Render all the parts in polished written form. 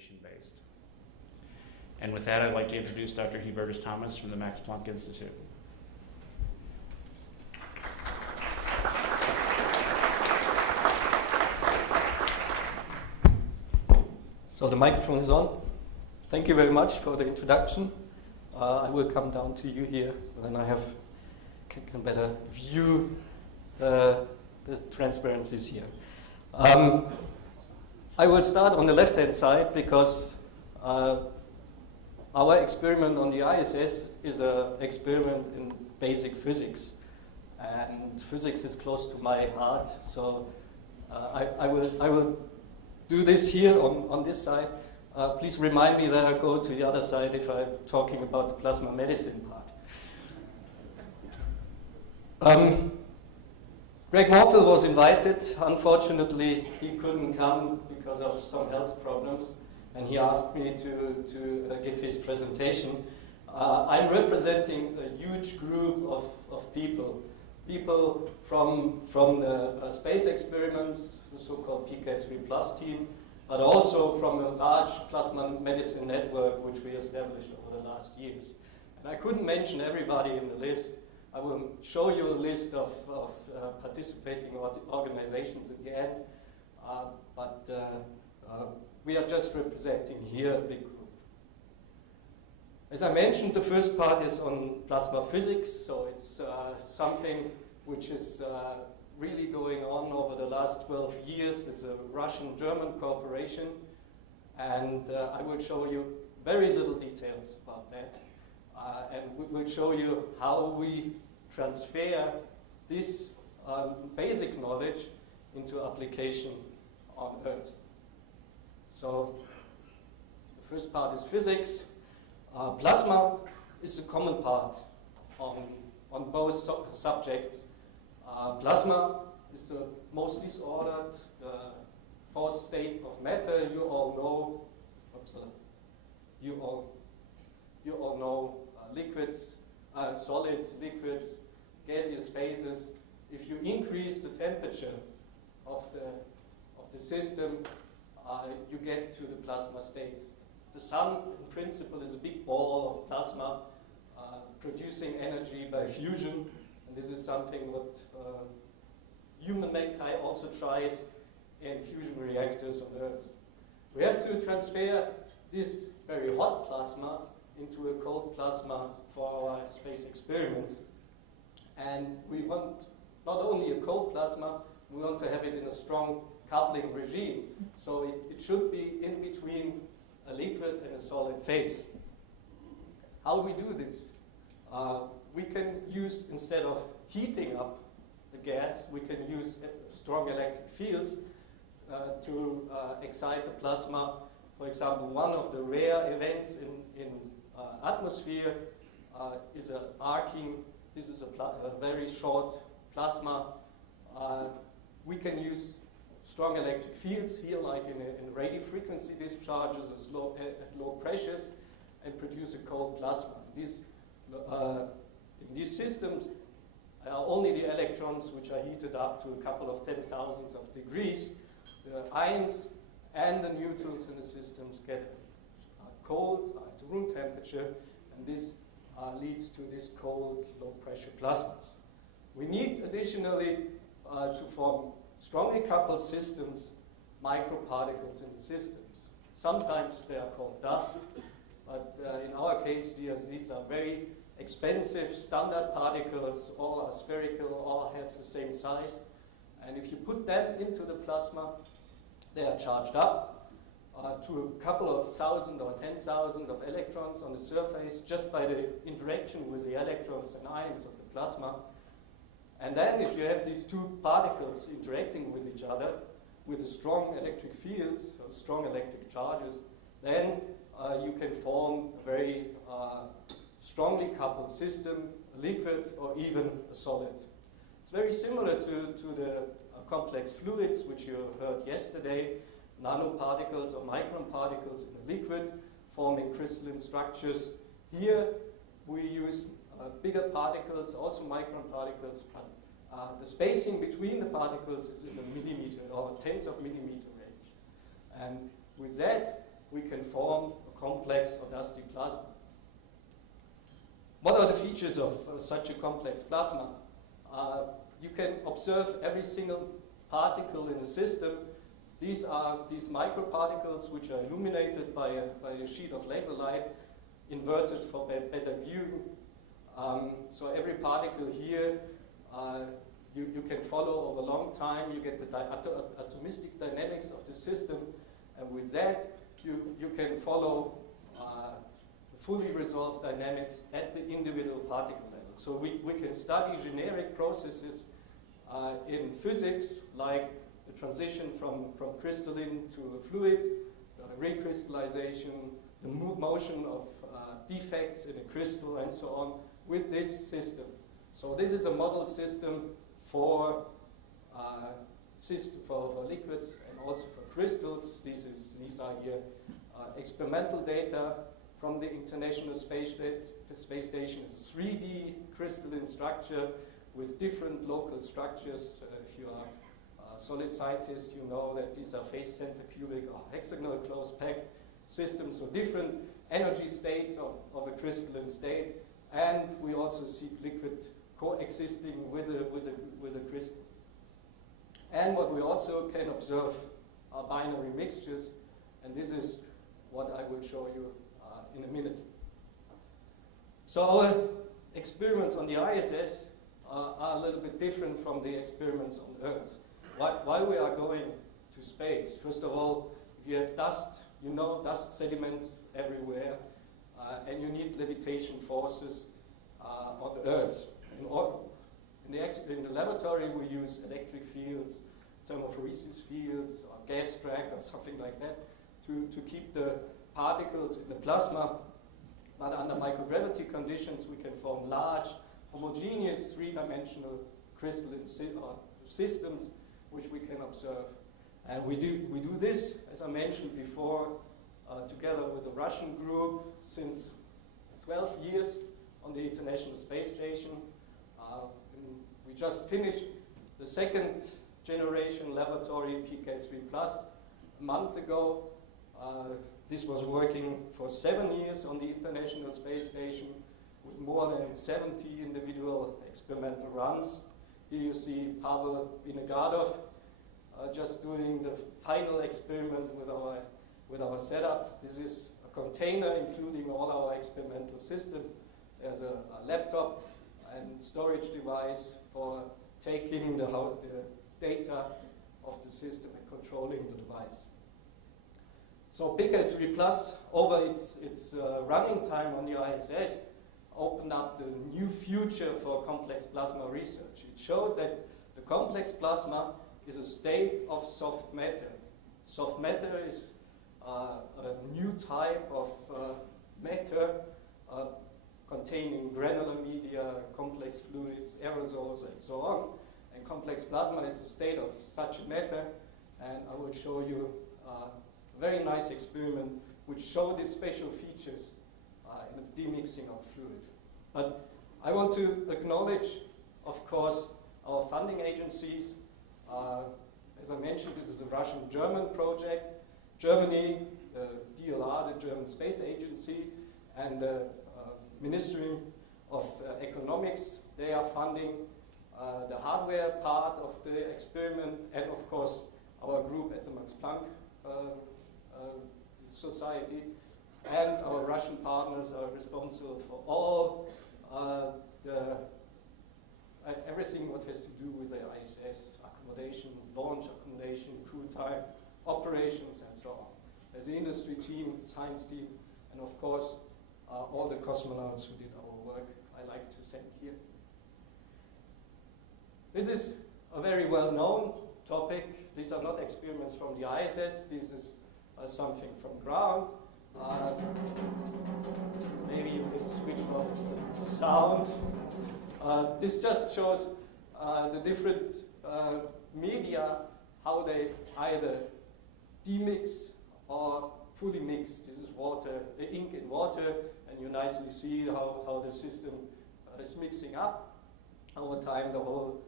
observation-based. And with that, I'd like to introduce Dr. Hubertus Thomas from the Max Planck Institute. So the microphone is on. Thank you very much for the introduction. I will come down to you here, then I can better view the transparencies here. I will start on the left-hand side because our experiment on the ISS is an experiment in basic physics, and physics is close to my heart. So I will do this here on this side. Please remind me that I go to the other side if I'm talking about the plasma medicine part. Greg Morfill was invited. Unfortunately, he couldn't come because of some health problems, and he asked me to give his presentation. I'm representing a huge group of people from the space experiments, the so-called pk-3 plus team, but also from a large plasma medicine network which we established over the last years. And I couldn't mention everybody in the list. I will show you a list of participating organizations at the end, but we are just representing here a big group. As I mentioned, the first part is on plasma physics, so it's something which is really going on over the last 12 years. It's a Russian-German cooperation, and I will show you very little details about that. And we will show you how we transfer this basic knowledge into application on Earth. So the first part is physics. Plasma is a common part on both subjects. Plasma is the most disordered, the fourth state of matter. You all know. You all know liquids, solids, liquids, gaseous phases. If you increase the temperature of the system, you get to the plasma state. The sun, in principle, is a big ball of plasma producing energy by fusion, and this is something what humankind also tries in fusion reactors on Earth. We have to transfer this very hot plasma into a cold plasma for our space experiments. And we want not only a cold plasma, we want to have it in a strong coupling regime. So it should be in between a liquid and a solid phase. How do we do this? We can use, instead of heating up the gas, we can use strong electric fields to excite the plasma. For example, one of the rare events in atmosphere is an arcing. This is a very short plasma. We can use strong electric fields here, like in radio frequency discharges at low pressures, and produce a cold plasma. In these systems, only the electrons, which are heated up to a couple of 10,000 of degrees, the ions and the neutrons in the systems get cold at room temperature, and this leads to these cold, low-pressure plasmas. We need, additionally, to form strongly coupled systems, microparticles in the systems. Sometimes they are called dust, but in our case, these are very expensive standard particles. All are spherical, all have the same size. And if you put them into the plasma, they are charged up to a couple of thousand or 10,000 of electrons on the surface just by the interaction with the electrons and ions of the plasma. And then if you have these two particles interacting with each other with a strong electric fields, or strong electric charges, then you can form a very strongly coupled system, a liquid or even a solid. It's very similar to the complex fluids which you heard yesterday, nanoparticles or micron-particles in a liquid forming crystalline structures. Here we use bigger particles, also micron-particles, but the spacing between the particles is in the millimeter or tens of millimeter range. And with that, we can form a complex or dusty plasma. What are the features of such a complex plasma? You can observe every single particle in the system. These are these microparticles which are illuminated by a sheet of laser light, inverted for better viewing. So every particle here you can follow over a long time. You get the atomistic dynamics of the system, and with that you can follow fully resolved dynamics at the individual particle level. So we can study generic processes in physics, like the transition from crystalline to a fluid, recrystallization, the motion of defects in a crystal, and so on, with this system. So this is a model system for liquids and also for crystals. These are here experimental data from the International Space Station. It's a 3D crystalline structure with different local structures. If you are a solid scientist, you know that these are face-center cubic or hexagonal close-packed systems, so different energy states of a crystalline state. And we also see liquid coexisting with the crystals. And what we also can observe are binary mixtures, and this is what I will show you in a minute. So our experiments on the ISS are a little bit different from the experiments on Earth. Why we are going to space? First of all, if you have dust, you know dust sediments everywhere, and you need levitation forces on Earth. In the laboratory, we use electric fields, thermophoresis fields, or gas drag, or something like that, to keep the particles in the plasma. But under microgravity conditions, we can form large, homogeneous, three-dimensional crystalline systems, which we can observe. And we do this, as I mentioned before, together with a Russian group since 12 years on the International Space Station. We just finished the second generation laboratory, pk-3+, a month ago. This was working for 7 years on the International Space Station with more than 70 individual experimental runs. Here you see Pavel Vinogradov just doing the final experiment with our setup. This is a container including all our experimental system. There's a laptop and storage device for taking the data of the system and controlling the device. So pk-3+, over its running time on the ISS, opened up the new future for complex plasma research. It showed that the complex plasma is a state of soft matter. Soft matter is a new type of matter containing granular media, complex fluids, aerosols, and so on. And complex plasma is a state of such a matter, and I will show you a very nice experiment which showed its special features in the demixing of fluid. But I want to acknowledge, of course, our funding agencies. As I mentioned, this is a Russian-German project. Germany, the DLR, the German Space Agency, and the Ministry of Economics, they are funding the hardware part of the experiment, and of course our group at the Max Planck Society, and our Russian partners are responsible for all everything what has to do with the ISS, accommodation, launch accommodation, crew time, operations, and so on. There's the industry team, science team, and of course all the cosmonauts who did our work, I like to thank here. This is a very well-known topic. These are not experiments from the ISS. This is something from ground. Maybe you can switch off the sound. This just shows the different media, how they either demix or fully mix. This is water, ink in water, and you nicely see how the system is mixing up. Over time, the whole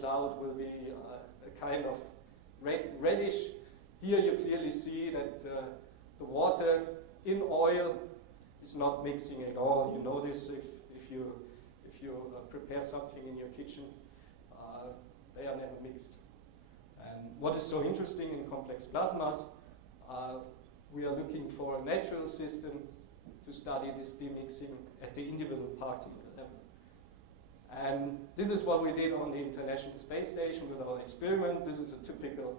cloud will be a kind of reddish. Here you clearly see that the water in oil is not mixing at all. You know this if you prepare something in your kitchen. They are never mixed. And what is so interesting in complex plasmas, we are looking for a natural system to study this demixing at the individual particle level. And this is what we did on the International Space Station with our experiment. This is a typical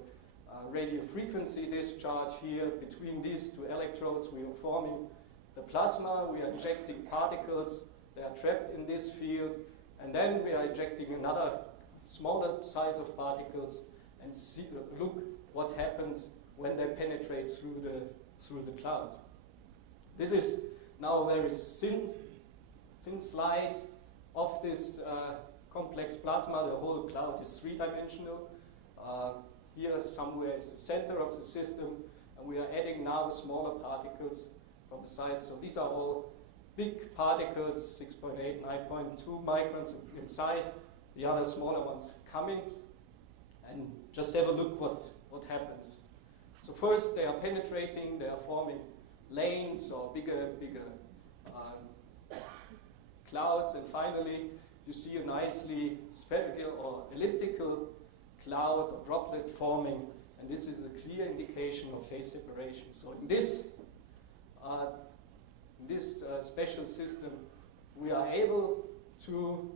radio frequency discharge here. Between these two electrodes, we are forming the plasma. We are injecting particles. They are trapped in this field. And then we are injecting another smaller size of particles and look what happens when they penetrate through the cloud. This is now a very thin slice of this complex plasma. The whole cloud is three-dimensional. Here somewhere is the center of the system, and we are adding now smaller particles from the side. So these are all big particles, 6.8, 9.2 microns in size. The other smaller ones coming. And just have a look what happens. So first they are penetrating, they are forming lanes or bigger clouds, and finally you see a nicely spherical or elliptical cloud or droplet forming, and this is a clear indication of phase separation. So in this special system, we are able to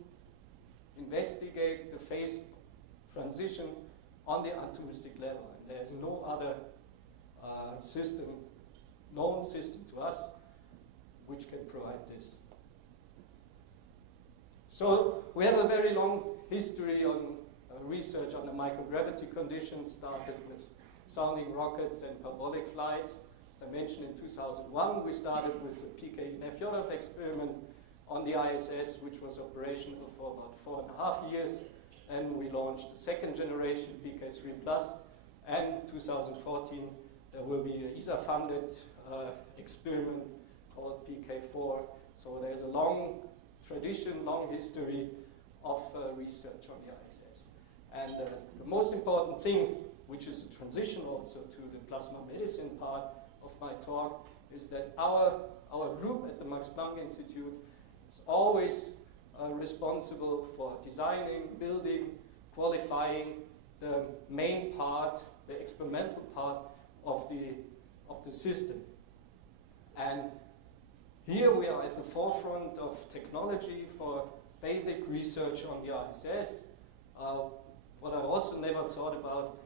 investigate the phase transition on the atomistic level, and there is no other known system to us which can provide this. So we have a very long history on research on the microgravity conditions, started with sounding rockets and parabolic flights. As I mentioned, in 2001 we started with the pk-3 experiment on the ISS, which was operational for about 4.5 years, and we launched the second generation pk-3+, and 2014 there will be an ESA-funded experiment called pk-4. So there's a long tradition, long history of research on the ISS. And the most important thing, which is a transition also to the plasma medicine part of my talk, is that our group at the Max Planck Institute is always responsible for designing, building, qualifying the main part, the experimental part of the system. And here we are at the forefront of technology for basic research on the ISS. What I also never thought about,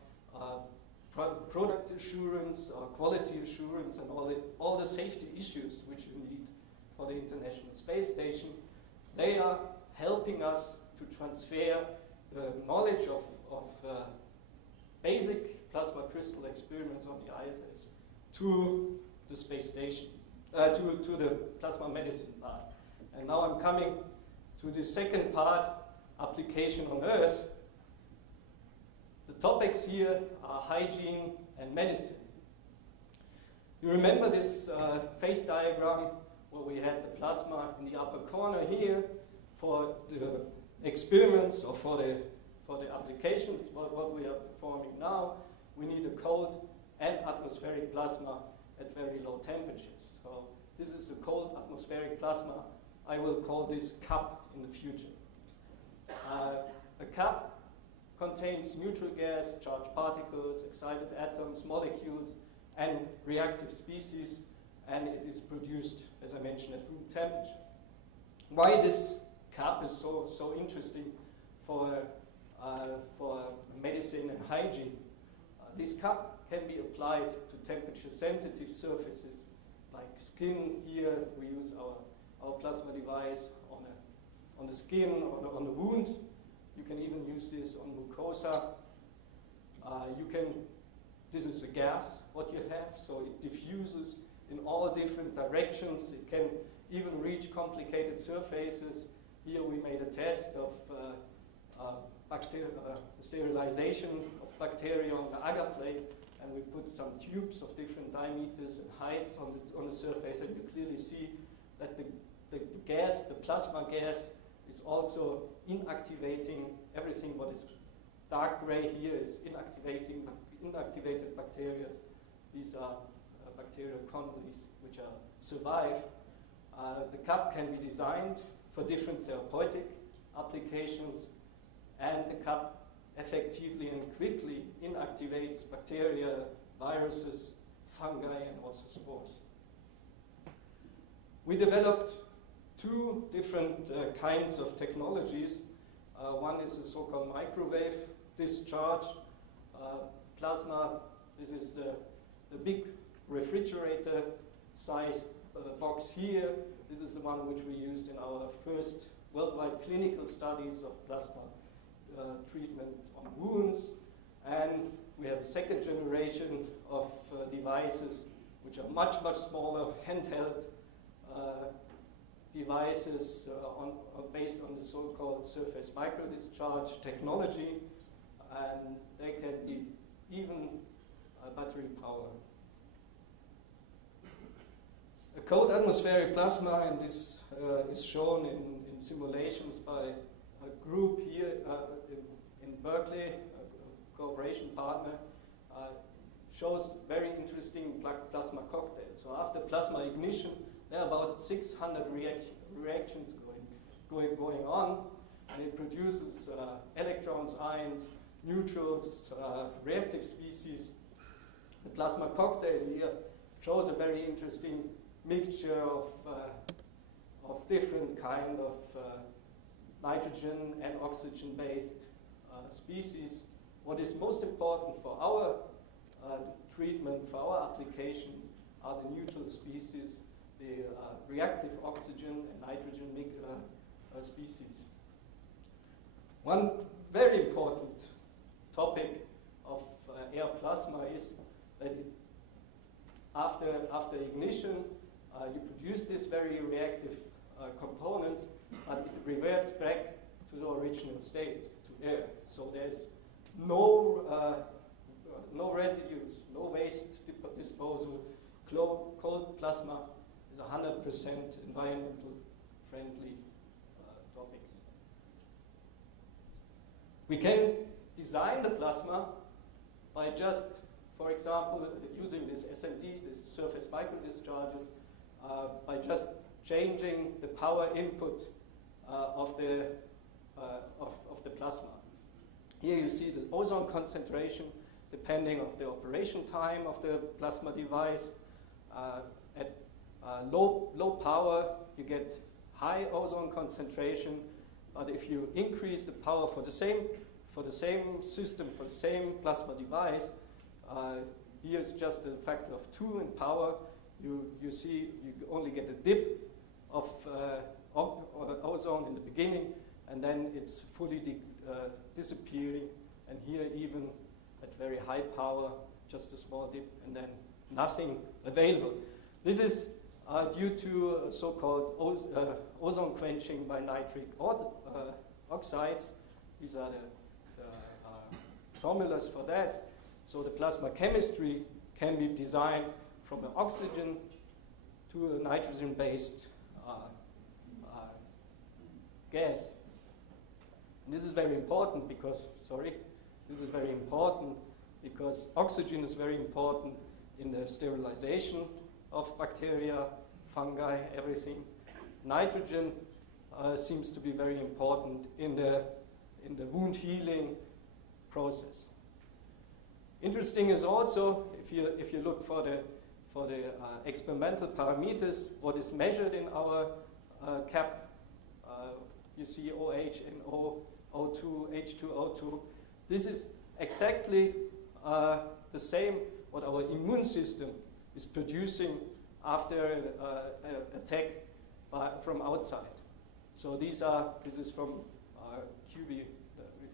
product assurance, quality assurance, and all the safety issues which you need for the International Space Station. They are helping us to transfer the knowledge of basic plasma crystal experiments on the ISS to the space station, to the plasma medicine part. And now I'm coming to the second part, application on Earth. The topics here are hygiene and medicine. You remember this phase diagram where we had the plasma in the upper corner here for the experiments or for the applications, what we are performing now. We need a cold and atmospheric plasma at very low temperatures. So this is a cold atmospheric plasma. I will call this cup in the future. A cup contains neutral gas, charged particles, excited atoms, molecules, and reactive species, and it is produced, as I mentioned, at room temperature. Why this cup is so interesting for medicine and hygiene? This cup can be applied to temperature-sensitive surfaces, like skin. Here we use our plasma device on the skin or on the wound. You can even use this on mucosa. This is a gas, what you have, so it diffuses in all different directions. It can even reach complicated surfaces. Here we made a test of sterilization of bacteria on the agar plate, and we put some tubes of different diameters and heights on the surface, and you clearly see that the gas, the plasma gas, is also inactivating everything. What is dark gray here is inactivated bacteria. These are bacterial colonies which survive. The cup can be designed for different therapeutic applications, and the cup effectively and quickly inactivates bacteria, viruses, fungi, and also spores. We developed two different kinds of technologies. One is a so-called microwave discharge plasma. This is the big refrigerator-sized box here. This is the one which we used in our first worldwide clinical studies of plasma treatment on wounds. And we have a second generation of devices which are much, much smaller, handheld devices based on the so-called surface microdischarge technology, and they can be even battery powered. A cold atmospheric plasma, and this is shown in simulations by a group here in Berkeley, a cooperation partner, shows very interesting plasma cocktails. So after plasma ignition, there are about 600 reactions going on, and it produces electrons, ions, neutrals, reactive species. The plasma cocktail here shows a very interesting mixture of different kind of nitrogen and oxygen-based species. What is most important for our treatment, for our applications, are the neutral species, the reactive oxygen and nitrogen species. One very important topic of air plasma is that after ignition, you produce this very reactive component, but it reverts back to the original state, to air. So there's no residues, no waste disposal. Cold plasma is 100% environmental friendly topic. We can design the plasma by just, for example, using this SMD, this surface microdischarges, by just changing the power input of the plasma. Here you see the ozone concentration depending on the operation time of the plasma device. At low power, you get high ozone concentration, but if you increase the power for the same system, for the same plasma device, here's just a factor of 2 in power. You see you only get a dip of ozone in the beginning, and then it's fully disappearing. And here, even at very high power, just a small dip, and then nothing available. This is due to so-called ozone quenching by nitric oxides. These are the formulas for that. So the plasma chemistry can be designed from an oxygen to a nitrogen-based gas. And this is very important because, oxygen is very important in the sterilization of bacteria, fungi, everything. Nitrogen seems to be very important in the wound healing process. Interesting is also, if you look for the experimental parameters, what is measured in our cap, you see OH, NO, O2, H2O2. This is exactly the same what our immune system is producing after an attack from outside. So this is from QB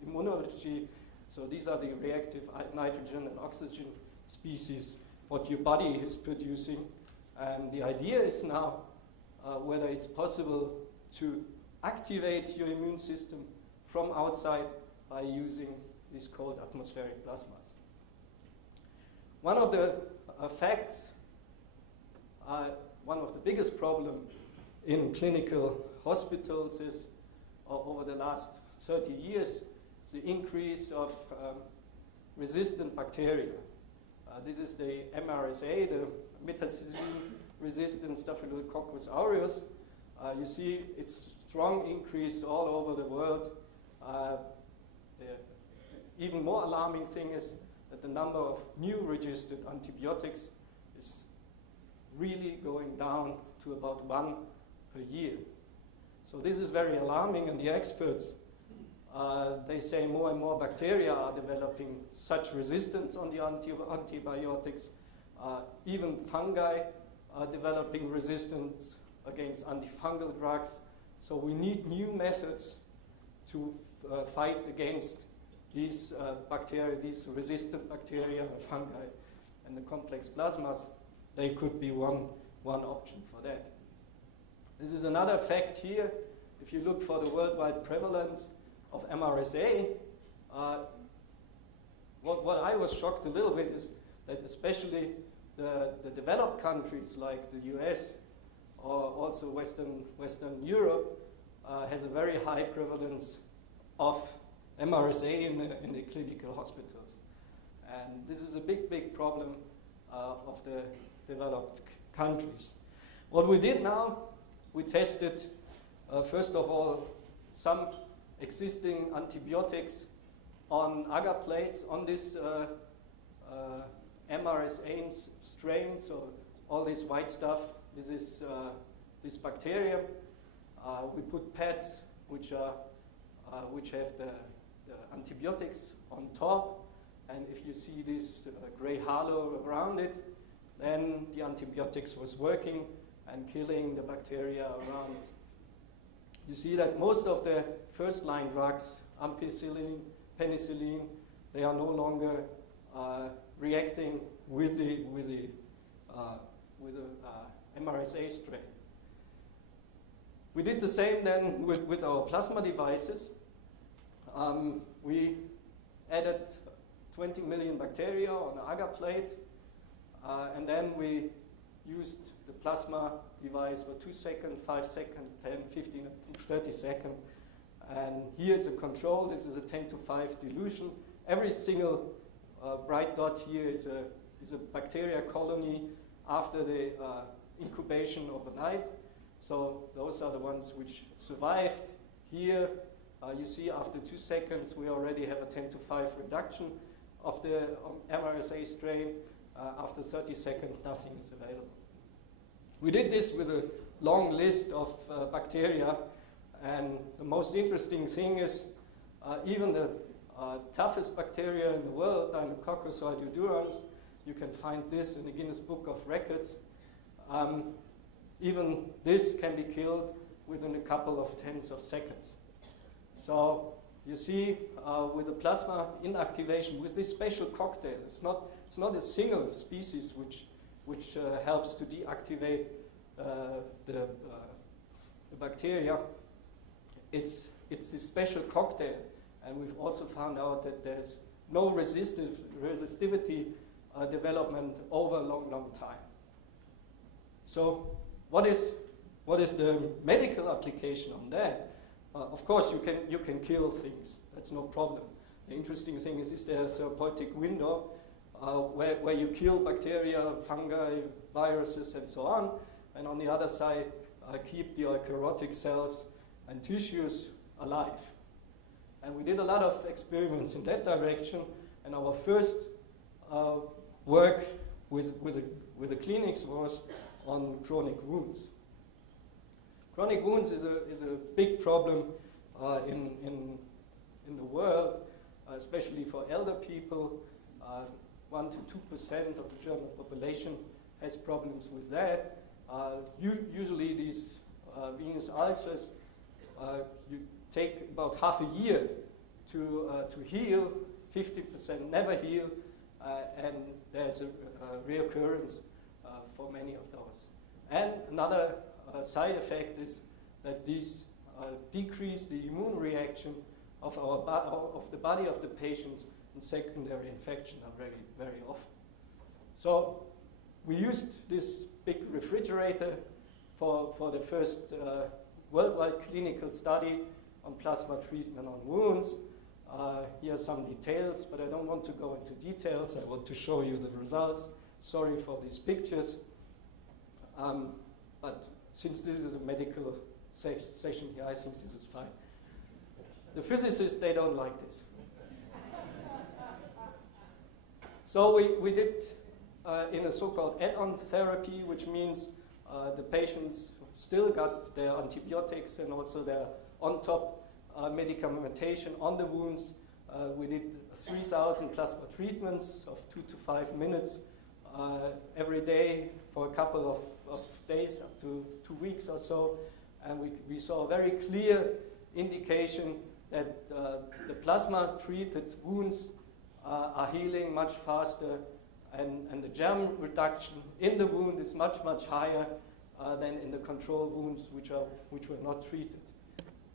immunology. So these are the reactive nitrogen and oxygen species what your body is producing. And the idea is now whether it's possible to activate your immune system from outside by using these cold atmospheric plasmas. One of the facts, one of the biggest problems in clinical hospitals is over the last 30 years, is the increase of resistant bacteria. This is the MRSA, the methicillin-resistant Staphylococcus aureus. You see its strong increase all over the world. The even more alarming thing is that the number of new registered antibiotics is really going down to about 1 per year. So this is very alarming, and the experts, they say more and more bacteria are developing such resistance on the antibiotics. Even fungi are developing resistance against antifungal drugs. So we need new methods to fight against these bacteria, these resistant bacteria and fungi. And the complex plasmas, they could be one option for that. This is another fact here. If you look for the worldwide prevalence of MRSA, what I was shocked a little bit is that especially the developed countries like the US or also Western Europe has a very high prevalence of MRSA in the clinical hospitals. And this is a big problem of the developed countries. What we did now, we tested, first of all, some existing antibiotics on agar plates on this MRSA strain, so all this white stuff, this is this bacteria. We put pads which have the antibiotics on top, and if you see this gray halo around it, then the antibiotics was working and killing the bacteria around. You see that most of the first-line drugs, ampicillin, penicillin, they are no longer reacting with the MRSA strain. We did the same then with our plasma devices. We added 20 million bacteria on an agar plate, and then we used the plasma device for 2 seconds, 5 seconds, 10, 15, 30 seconds. And here's a control. This is a 10⁵ dilution. Every single bright dot here is a bacteria colony after the incubation overnight. So those are the ones which survived. Here, you see after 2 seconds, we already have a 10⁵ reduction of the MRSA strain. After 30 seconds, nothing is available. We did this with a long list of bacteria, and the most interesting thing is even the toughest bacteria in the world, Deinococcus radiodurans, you can find this in the Guinness Book of Records. Even this can be killed within a couple of tenths of seconds. So you see, with the plasma inactivation, with this special cocktail, it's not a single species which helps to deactivate the bacteria. It's a special cocktail, and we've also found out that there's no resistivity development over a long time. So what is the medical application on that? Of course, you can kill things. That's no problem. The interesting thing is there a therapeutic window where you kill bacteria, fungi, viruses, and so on, and on the other side, keep the eukaryotic cells and tissues alive. And we did a lot of experiments in that direction, and our first work with the clinics was on chronic wounds. Chronic wounds is a big problem in the world, especially for elder people. 1 to 2% of the German population has problems with that. Usually these venous ulcers, you take about half a year to heal. 50% never heal, and there's a reoccurrence for many of those. And another side effect is that these decrease the immune reaction of the body of the patients, and secondary infection are very often. So we used this big refrigerator for the first worldwide clinical study on plasma treatment on wounds. Here are some details, but I don't want to go into details. I want to show you the results. Sorry for these pictures. But since this is a medical session here, I think this is fine. The physicists, they don't like this. So we did in a so-called add-on therapy, which means the patients still got their antibiotics and also their on-top medicamentation on the wounds. We did 3,000 plasma treatments of 2 to 5 minutes every day for a couple of days, up to 2 weeks or so. And we saw a very clear indication that the plasma-treated wounds are healing much faster, and the germ reduction in the wound is much, much higher than in the control wounds which were not treated.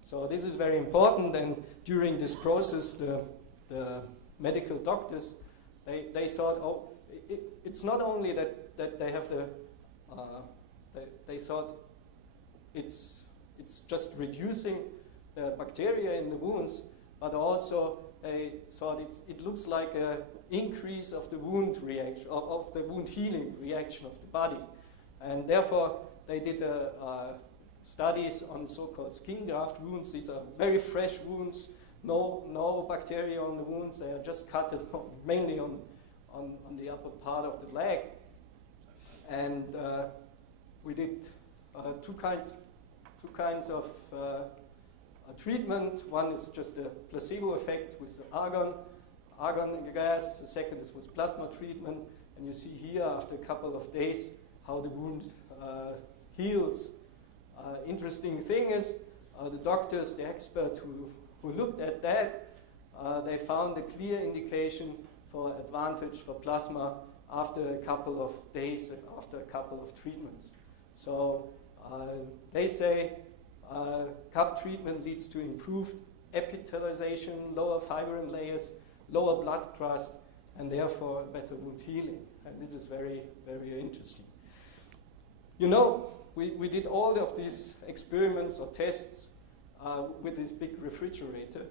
So this is very important, and during this process, the medical doctors, they thought, oh, it's not only that they have they thought it's just reducing the bacteria in the wounds, but also they thought it looks like an increase of the wound reaction, of the wound healing reaction of the body. And therefore, they did studies on so-called skin graft wounds. These are very fresh wounds, no bacteria on the wounds. They are just cut mainly on the upper part of the leg. And we did two kinds of treatment. One is just a placebo effect with argon gas. The second is with plasma treatment. And you see here, after a couple of days, how the wound heals. Interesting thing is, the doctors, the experts who looked at that, they found a clear indication for advantage for plasma after a couple of days, after a couple of treatments. So they say CAP treatment leads to improved epithelialization, lower fibrin layers, lower blood crust, and therefore better wound healing. And this is very, very interesting. You know, we did all of these experiments or tests with this big refrigerator.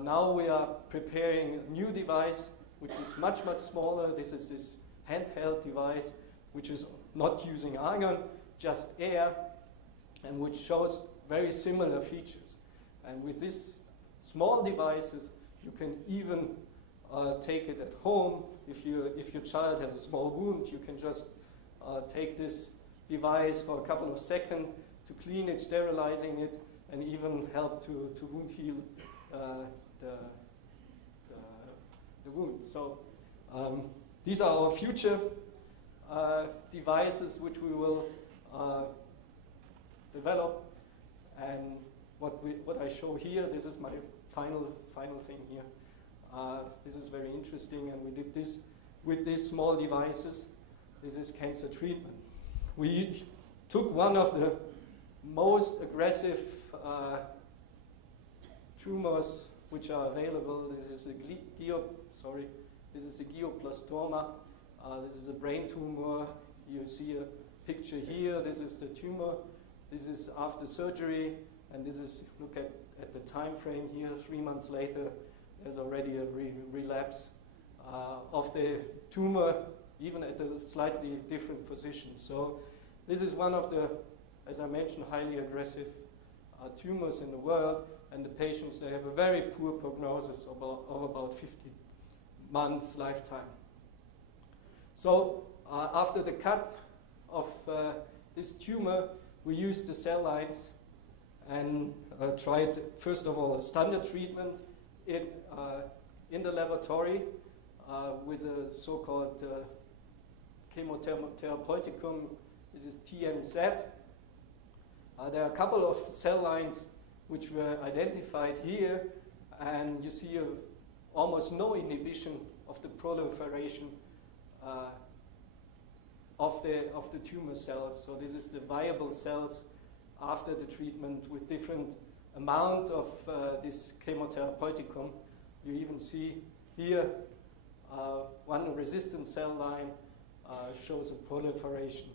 Now we are preparing a new device which is much, much smaller. This is this handheld device which is not using argon, just air, and which shows very similar features. And with these small devices, you can even take it at home. If your child has a small wound, you can just take this device for a couple of seconds to clean it, sterilizing it, and even help to wound heal the wound. So these are our future devices which we will develop. And what I show here, this is my final thing here. This is very interesting, and we did this with these small devices. This is cancer treatment. We took one of the most aggressive tumors which are available. This is a glioblastoma. This is a brain tumor. You see a picture here. This is the tumor. This is after surgery, and this is, look at the time frame here, 3 months later, there's already a relapse of the tumor, even at a slightly different position. So this is one of the, as I mentioned, highly aggressive tumors in the world, and the patients, they have a very poor prognosis of about 50 months lifetime. So after the cut of this tumor, we used the cell lines and tried, first of all, a standard treatment in the laboratory with a so-called chemotherapeuticum. This is TMZ. There are a couple of cell lines which were identified here, and you see almost no inhibition of the proliferation of the tumor cells. So this is the viable cells after the treatment with different amount of this chemotherapeuticum. You even see here one resistant cell line shows a proliferation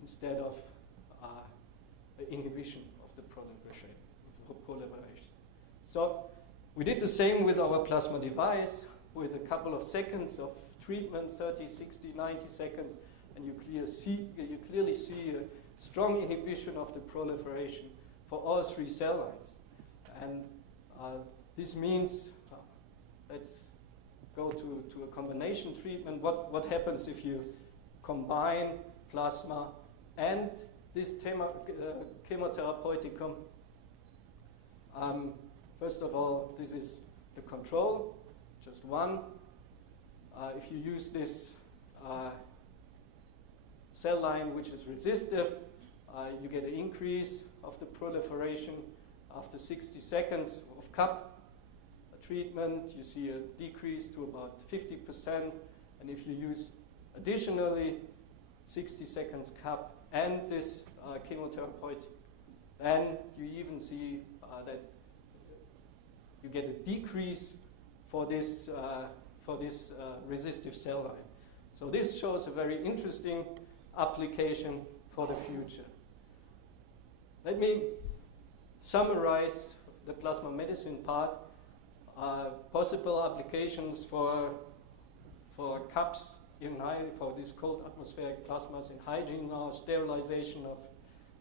instead of inhibition of the proliferation. So We did the same with our plasma device, with a couple of seconds of treatment, 30, 60, 90 seconds, and you clearly see a strong inhibition of the proliferation for all 3 cell lines. And this means, let's go to a combination treatment. What happens if you combine plasma and this chemotherapeuticum? First of all, this is the control, just one. If you use this cell line which is resistive, you get an increase of the proliferation after 60 seconds of cup treatment. You see a decrease to about 50%. And if you use additionally 60 seconds cup and this chemotherapeutic, then you even see that you get a decrease for this resistive cell line. So this shows a very interesting application for the future. Let me summarize the plasma medicine part. Possible applications for cups for these cold atmospheric plasmas in hygiene now, sterilization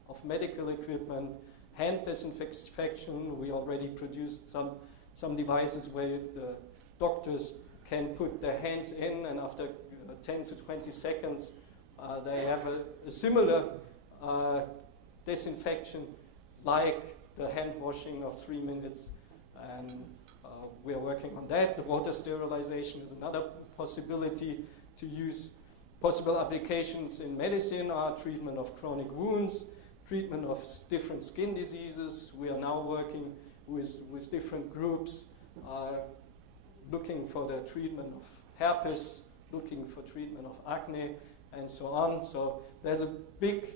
of medical equipment, hand disinfection. We already produced some devices where the doctors can put their hands in, and after 10 to 20 seconds, they have a similar disinfection like the hand washing of 3 minutes. And we are working on that. The water sterilization is another possibility to use. Possible applications in medicine are treatment of chronic wounds, treatment of different skin diseases. We are now working with different groups, looking for the treatment of herpes, looking for treatment of acne, and so on. So there's a big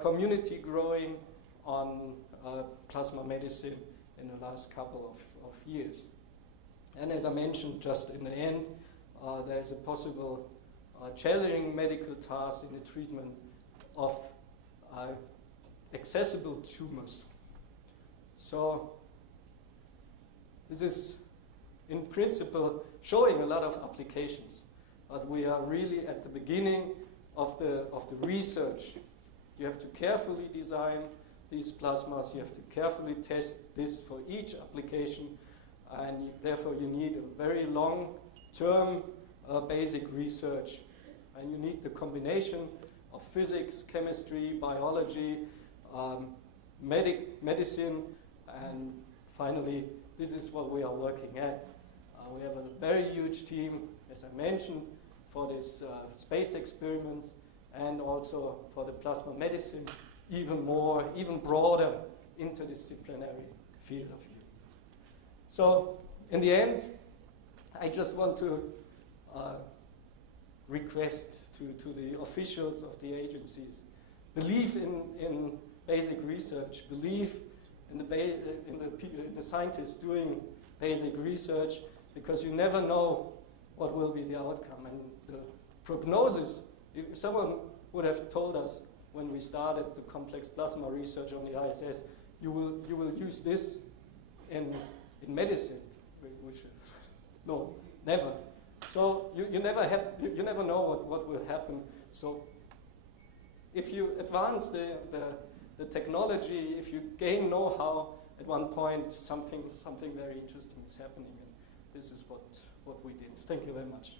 community growing on plasma medicine in the last couple of years. And as I mentioned just in the end, there's a possible challenging medical task in the treatment of accessible tumors. So this is in principle showing a lot of applications, but we are really at the beginning of the research. You have to carefully design these plasmas, you have to carefully test this for each application, and therefore you need a very long-term basic research. And you need the combination of physics, chemistry, biology, medicine, and finally, this is what we are working at. We have a very huge team, as I mentioned, for this space experiments and also for the plasma medicine, even broader interdisciplinary field of view. So, in the end, I just want to request to the officials of the agencies, believe in basic research, believe in the scientists doing basic research, because you never know what will be the outcome. And the prognosis, if someone would have told us when we started the complex plasma research on the ISS, you will use this in medicine. No, never. So you never know what will happen. So if you advance the technology, if you gain know-how, at one point something very interesting is happening, and this is what we did. Thank you very much.